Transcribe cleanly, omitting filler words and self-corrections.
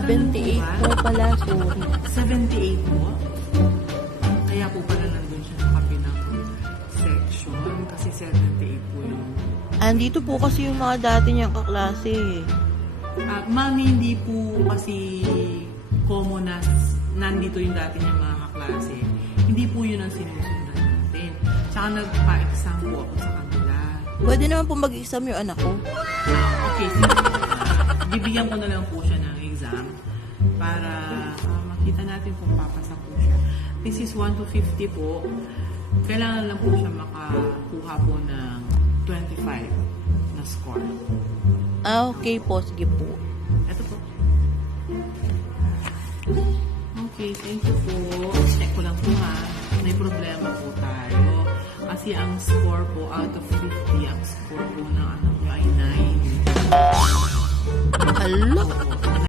78 po pala, sorry. 78 po? Kaya po pala nandun siya sa kabilang section kasi 78 po yun. Andito po kasi yung mga dati niyang kaklase. Ma'am, hindi po kasi common na nandito yung dati niyang mga kaklase. Hindi po yun ang sinusundan natin. Tsaka nagpa-exam po ako sa kanila. Pwede naman po mag-exam yung anak ko. Okay, sige. Bibigyan ko na lang po siya ng exam para makita natin kung papasa po siya. This is 1 to 50 po. Kailangan lang po siya makakuha po ng 25 na score. Okay po, sige po. Ito po. Okay, thank you po. Check ko lang po ha. May problema po tayo. Kasi ang score po out of 50, ang score po ng anak nyo ay 9. Hello?